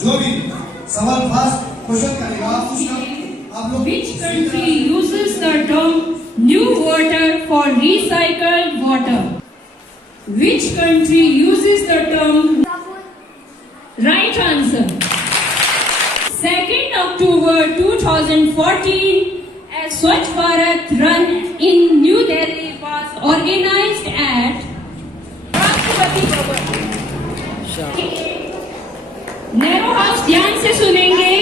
जो भी सवाल फास्ट क्वेश्चन करेगा आप लोग Which country uses the term new water for recycled water? Which country uses the term? Right answer. 2nd October 2014, a Swachh Bharat run in New Delhi was organized at Rashtrapati Bhavan. Narrow house ध्यान से सुनेंगे.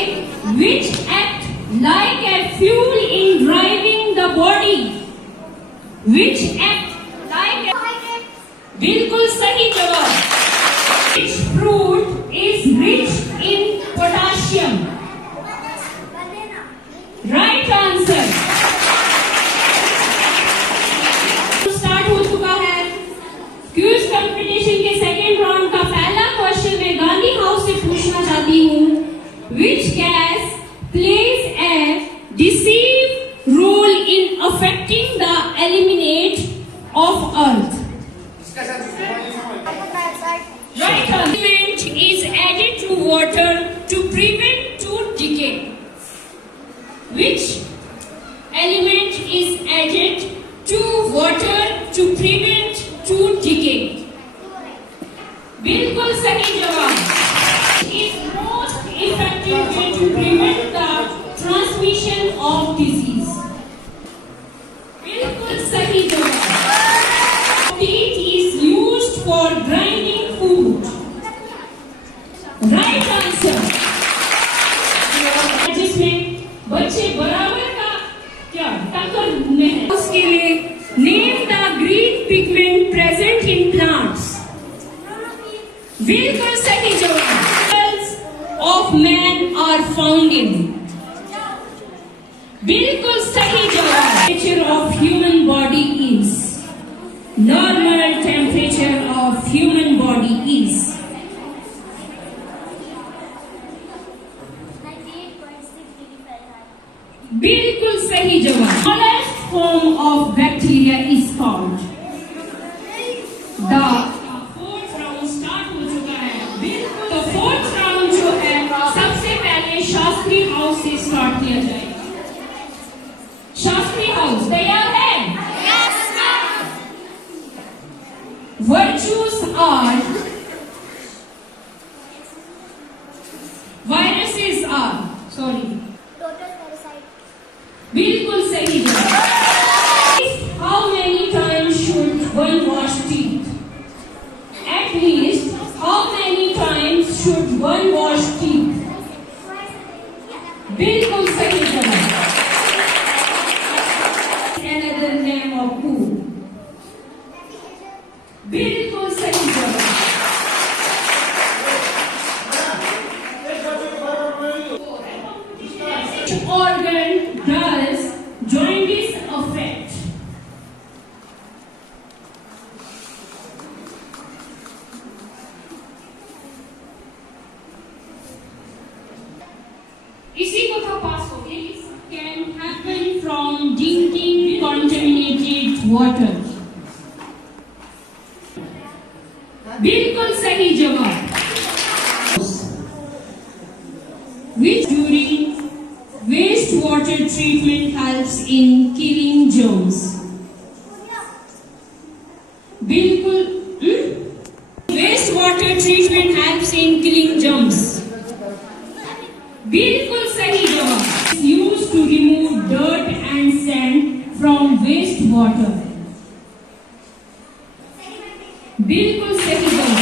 Which act like a fuel in driving the body? Which act like a... बिल्कुल सही जवाब. Which fruit is rich in potassium? Right answer. Start हो चुका है quiz competition के सेकेंड राउंड का पहला क्वेश्चन मैं गांधी हाउस से पूछना चाहती हूँ. Which gas plays a decisive role in affecting the eliminate of Earth? Right element is added to water to prevent tooth decay. Which element is added to water to prevent tooth decay? बिल्कुल सही जवाब. Is most effective way to prevent the transmission of disease. बिल्कुल सही जवाब. Teeth is used for grinding food. Right answer. जिसमें बच्चे बराबर का क्या टक्कर में है उसके लिए name the green pigment present in plants. बिल्कुल सही जवाब. Of man are found in. बिल्कुल सही जवाब. Temperature of human body is. Normal temperature of human body is. बिल्कुल सही जवाब. Smallest form of bacteria is called. The fourth round start हो चुका है. बिल्कुल. तो fourth round जो है सबसे पहले शास्त्री हाउस से स्टार्ट किया जाएगा. शास्त्री हाउस तैयार है? Yes, sir. Virtues are. Viruses are. Sorry. बिल्कुल सही जवाब. How many times should one wash teeth? At least how many times should one wash teeth? बिल्कुल सही जवाब. Another name of poo. बिल्कुल सही जवाब. Which organ does jaundice affect? इसी को था पास हो गया. Can happen from drinking contaminated water. बिल्कुल सही जवाब. Which during wastewater treatment helps in killing germs? बिल्कुल. Wastewater treatment helps in killing germs. बिल्कुल सही जवाब. It's used to remove dirt and sand from wastewater. बिल्कुल सही जवाब.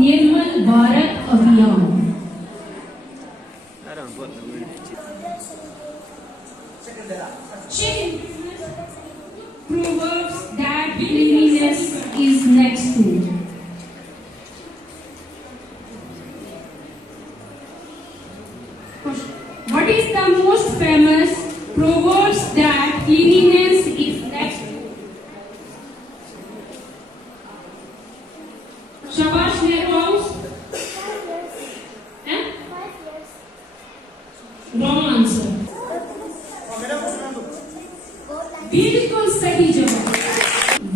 निर्मल भारत अभियान. Proverbs that cleanliness is next to. What is the most famous proverbs that cleanliness is next to? Shabash Nehru's. Wrong answer. बिल्कुल सही जवाब.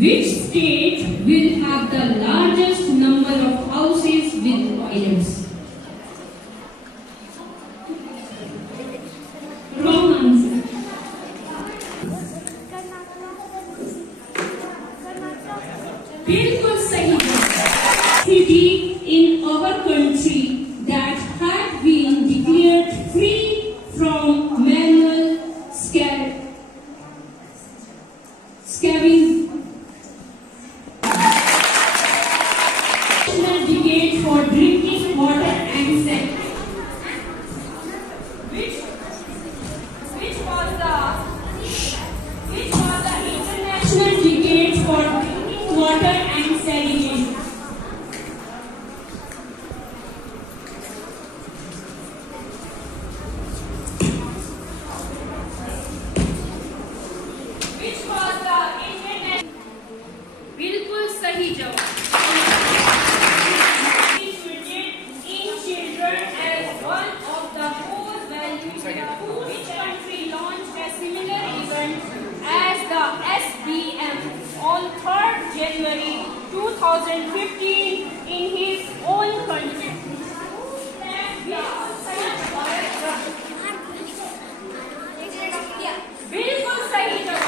Which state will have the largest number of houses with toilets? in our country that had been declared free from manual scavenging. National Decade for Drinking Water and Sanitation. Which was the International Decade for Drinking Water and Sanitation? Which was the International? बिल्कुल सही जवाब. In children as one of the core values. Which country launched a similar event as the SBM on 3rd January 2015 in his own country? बिल्कुल सही जवाब.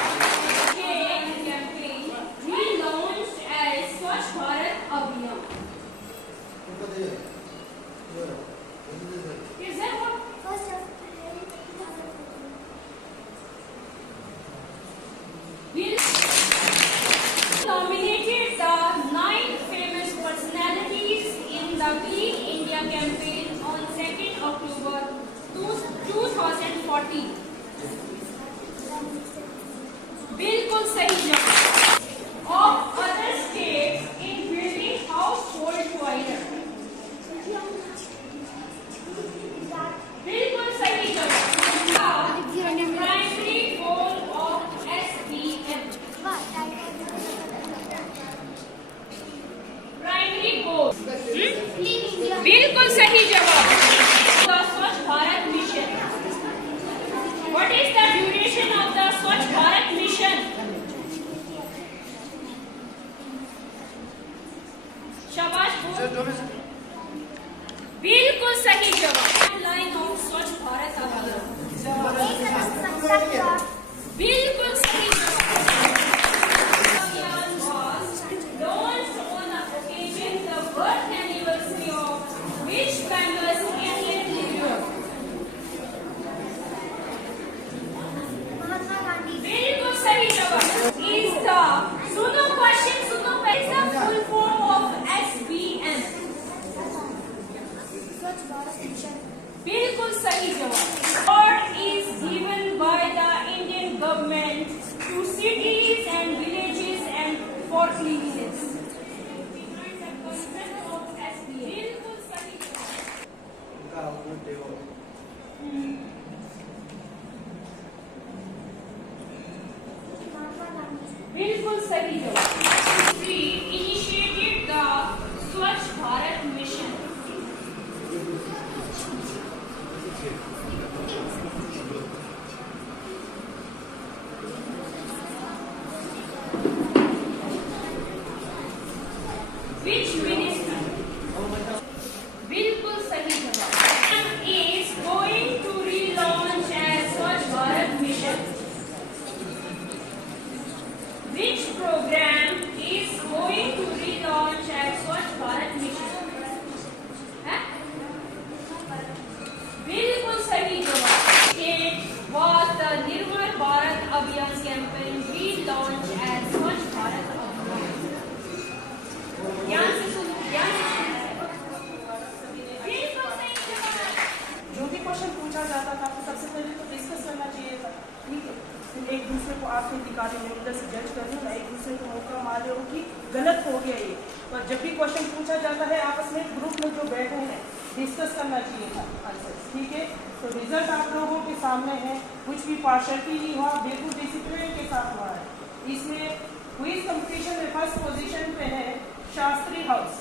Campaign we launched as Swachh Bharat Abhiyan. Is that what? We nominated the 9 famous personalities in the Clean India campaign on 2nd October 2014. बिल्कुल सही जवाब. Of other states in building household toilet. बिल्कुल सही जवाब. Primary goal of SBM. Primary goal. बिल्कुल सही जवाब. The Swachh Bharat Mission. What is the duration of the Swachh Bharat Mission? शाबाश. बिल्कुल सही जवाब. लाइन ऑफ स्वच्छ भारत अभियान. बिल्कुल सही जवाब. अभियान was launched on the occasion the birth anniversary of which famous Indian leader? बिल्कुल सही जवाब. Is the सुनो क्वेश्चन सुनो. Is the full form of SBM? बिल्कुल सही जवाब. Award is given by the Indian government to cities and villages and for cleanliness. बिल्कुल सही जवाब. बिल्कुल सही जवाब. We initiated the Swachh Bharat Mission. Which minister? बिल्कुल सही जवाब. Is going to relaunch as Swachh Bharat Mission. Which program is going to relaunch as Swachh Bharat Mission? बिल्कुल सही जवाब. It was the Nirmal Bharat Abhiyan campaign relaunched as Swachh Bharat Abhiyan. ध्यान से सुनो. बिल्कुल सही जवाब. जो भी क्वेश्चन पूछा जाता था आपको सबसे पहले तो डिस्कस करना चाहिए था. ठीक है. एक दूसरे को आपके दिखाते हो उधर से जज कर लो ना, एक दूसरे को मौका मार रहे हो कि गलत हो गया ये. पर जब भी क्वेश्चन पूछा जाता है आपस में ग्रुप में जो बैठे हैं डिस्कस करना चाहिए था आंसर. ठीक है. तो रिजल्ट आप लोगों के सामने है. कुछ भी पार्शलिटी नहीं हुआ, बिल्कुल डिसिप्लिन के साथ हुआ है. इसमें क्विज कंपटीशन में फर्स्ट पोजीशन पे है शास्त्री हाउस.